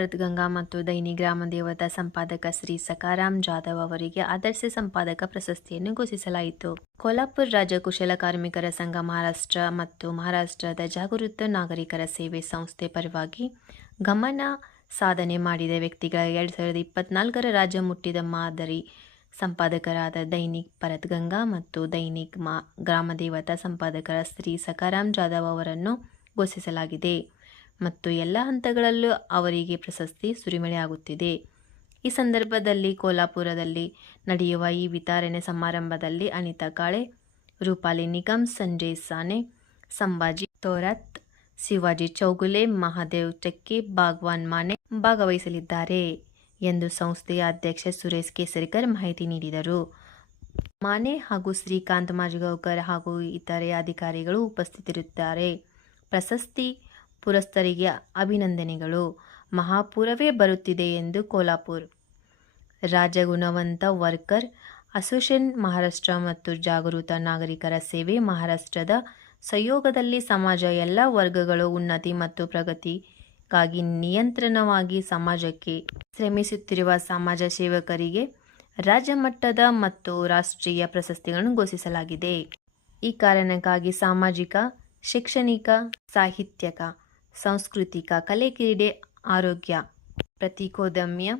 ಪರದ್ಗಂಗಾ ಮತ್ತು ದೈನಿ ಗ್ರಾಮ ದೇವತಾ ಸಂಪಾದಕ ಶ್ರೀ ಸಖಾರಾಮ್ ಜಾಧವ್ ಅವರಿಗೆ ಆದರ್ಶ ಸಂಪಾದಕ ಪ್ರಶಸ್ತಿಯನ್ನು ಘೋಷಿಸಲಾಯಿತು. ಕೋಲ್ಹಾಪುರ ರಾಜ್ಯ ಕುಶಲ ಕಾರ್ಮಿಕರ ಸಂಘ ಮಹಾರಾಷ್ಟ್ರ ಮತ್ತು ಮಹಾರಾಷ್ಟ್ರದ ಜಾಗೃತ ನಾಗರಿಕರ ಸೇವೆ ಸಂಸ್ಥೆ ಪರವಾಗಿ ಗಮನ ಸಾಧನೆ ಮಾಡಿದ ವ್ಯಕ್ತಿಗಳಿಗೆ 2024ರ ರಾಜ್ಯ ಮುಟ್ಟಿದ ಮಾದರಿ ಸಂಪಾದಕರಾದ ದೈನಿಕ್ ಪರದ್ಗಂಗಾ ಮತ್ತು ದೈನಿಕ್ ಗ್ರಾಮ ದೇವತಾ ಸಂಪಾದಕರ ಶ್ರೀ ಸಖಾರಾಮ್ ಜಾಧವ್ ಅವರನ್ನು ಘೋಷಿಸಲಾಗಿದೆ ಮತ್ತು ಎಲ್ಲ ಹಂತಗಳಲ್ಲೂ ಅವರಿಗೆ ಪ್ರಶಸ್ತಿ ಸುರಿಮಳೆಯಾಗುತ್ತಿದೆ. ಈ ಸಂದರ್ಭದಲ್ಲಿ ಕೋಲ್ಹಾಪುರದಲ್ಲಿ ನಡೆಯುವ ಈ ವಿತರಣೆ ಸಮಾರಂಭದಲ್ಲಿ ಅನಿತಾ ಕಾಳೆ, ರೂಪಾಲಿ ನಿಗಮ್, ಸಂಜಯ್ ಸಾನೆ, ಸಂಭಾಜಿ ತೋರಾತ್, ಶಿವಾಜಿ ಚೌಗುಲೆ, ಮಹಾದೇವ್ ಚಕ್ಕಿ, ಭಗವಾನ್ ಮಾನೆ ಭಾಗವಹಿಸಲಿದ್ದಾರೆ ಎಂದು ಸಂಸ್ಥೆಯ ಅಧ್ಯಕ್ಷ ಸುರೇಶ್ ಕೇಸರಿಕರ್ ಮಾಹಿತಿ ನೀಡಿದರು. ಮಾನೆ ಹಾಗೂ ಶ್ರೀಕಾಂತ್ ಮಾಜ್ಗಾಂವ್ಕರ್ ಹಾಗೂ ಇತರೆ ಅಧಿಕಾರಿಗಳು ಉಪಸ್ಥಿತರಿರುತ್ತಾರೆ. ಪ್ರಶಸ್ತಿ ಪುರಸ್ಕೃತರಿಗೆ ಅಭಿನಂದನೆಗಳು. ಮಹಾಪೂರವೇ ಬರುತ್ತಿದೆ ಎಂದು ಕೋಲ್ಹಾಪುರ ರಾಜ್ಯ ಗುಣವಂತ ವರ್ಕರ್ ಅಸೋಸಿಯೇಷನ್ ಮಹಾರಾಷ್ಟ್ರ ಮತ್ತು ಜಾಗೃತ ನಾಗರಿಕರ ಸೇವೆ ಮಹಾರಾಷ್ಟ್ರದ ಸಹಯೋಗದಲ್ಲಿ ಸಮಾಜ ಎಲ್ಲ ವರ್ಗಗಳು ಉನ್ನತಿ ಮತ್ತು ಪ್ರಗತಿಗಾಗಿ ನಿರಂತರವಾಗಿ ಸಮಾಜಕ್ಕೆ ಶ್ರಮಿಸುತ್ತಿರುವ ಸಮಾಜ ಸೇವಕರಿಗೆ ರಾಜ್ಯ ಮಟ್ಟದ ಮತ್ತು ರಾಷ್ಟ್ರೀಯ ಪ್ರಶಸ್ತಿಗಳನ್ನು ಘೋಷಿಸಲಾಗಿದೆ. ಈ ಕಾರಣಕ್ಕಾಗಿ ಸಾಮಾಜಿಕ, ಶೈಕ್ಷಣಿಕ, ಸಾಹಿತ್ಯಿಕ, ಸಾಂಸ್ಕೃತಿಕ, ಕಲೆ, ಕ್ರೀಡೆ, ಆರೋಗ್ಯ, ಪತ್ರಿಕೋದ್ಯಮ,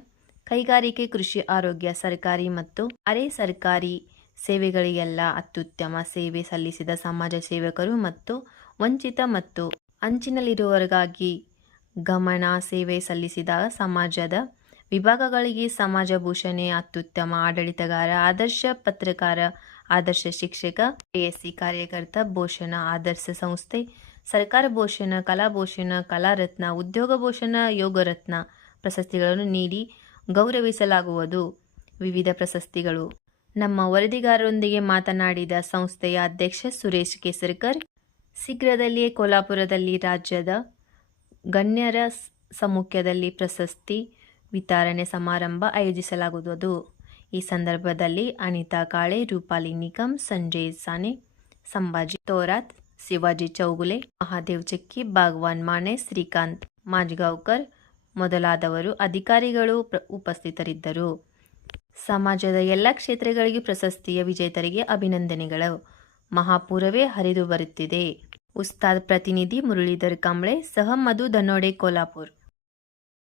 ಕೈಗಾರಿಕೆ, ಕೃಷಿ, ಆರೋಗ್ಯ, ಸರ್ಕಾರಿ ಮತ್ತು ಅರೆ ಸರ್ಕಾರಿ ಸೇವೆಗಳಿಗೆಲ್ಲ ಅತ್ಯುತ್ತಮ ಸೇವೆ ಸಲ್ಲಿಸಿದ ಸಮಾಜ ಸೇವಕರು ಮತ್ತು ವಂಚಿತ ಮತ್ತು ಅಂಚಿನಲ್ಲಿರುವವರಿಗಾಗಿ ಗಮನ ಸೇವೆ ಸಲ್ಲಿಸಿದ ಸಮಾಜದ ವಿಭಾಗಗಳಿಗೆ ಸಮಾಜ ಭೂಷಣ, ಅತ್ಯುತ್ತಮ ಆಡಳಿತಗಾರ, ಆದರ್ಶ ಪತ್ರಕಾರ, ಆದರ್ಶ ಶಿಕ್ಷಕ, ಎಎಸ್ಸಿ ಕಾರ್ಯಕರ್ತ ಭೂಷಣ, ಆದರ್ಶ ಸಂಸ್ಥೆ, ಸರ್ಕಾರ ಭೂಷಣ, ಕಲಾ ಭೂಷಣ, ಕಲಾರತ್ನ, ಉದ್ಯೋಗ ಭೂಷಣ, ಯೋಗರತ್ನ ಪ್ರಶಸ್ತಿಗಳನ್ನು ನೀಡಿ ಗೌರವಿಸಲಾಗುವುದು. ವಿವಿಧ ಪ್ರಶಸ್ತಿಗಳು. ನಮ್ಮ ವರದಿಗಾರರೊಂದಿಗೆ ಮಾತನಾಡಿದ ಸಂಸ್ಥೆಯ ಅಧ್ಯಕ್ಷ ಸುರೇಶ್ ಕೇಸರಿಕರ್, ಶೀಘ್ರದಲ್ಲಿಯೇ ಕೋಲ್ಹಾಪುರದಲ್ಲಿ ರಾಜ್ಯದ ಗಣ್ಯರ ಸಮ್ಮುಖದಲ್ಲಿ ಪ್ರಶಸ್ತಿ ವಿತರಣೆ ಸಮಾರಂಭ ಆಯೋಜಿಸಲಾಗುವುದು. ಈ ಸಂದರ್ಭದಲ್ಲಿ ಅನಿತಾ ಕಾಳೆ, ರೂಪಾಲಿ ನಿಗಮ್, ಸಂಜಯ್ ಸಾನೆ, ಸಂಭಾಜಿ ತೋರಾತ್, ಶಿವಾಜಿ ಚೌಗುಲೆ, ಮಹಾದೇವ್ ಚಕ್ಕಿ, ಭಗವಾನ್ ಮಾನೆ, ಶ್ರೀಕಾಂತ್ ಮಾಜ್ಗಾಂವ್ಕರ್ ಮೊದಲಾದವರು ಅಧಿಕಾರಿಗಳು ಉಪಸ್ಥಿತರಿದ್ದರು. ಸಮಾಜದ ಎಲ್ಲ ಕ್ಷೇತ್ರಗಳಿಗೆ ಪ್ರಶಸ್ತಿಯ ವಿಜೇತರಿಗೆ ಅಭಿನಂದನೆಗಳು. ಮಹಾಪೂರವೇ ಹರಿದು ಬರುತ್ತಿದೆ. ಉಸ್ತಾದ್ ಪ್ರತಿನಿಧಿ ಮುರಳೀಧರ್ ಕಾಂಬ್ಳೆ ಸಹ ಮಧು ಧನೋಡೆ, ಕೋಲ್ಹಾಪುರ.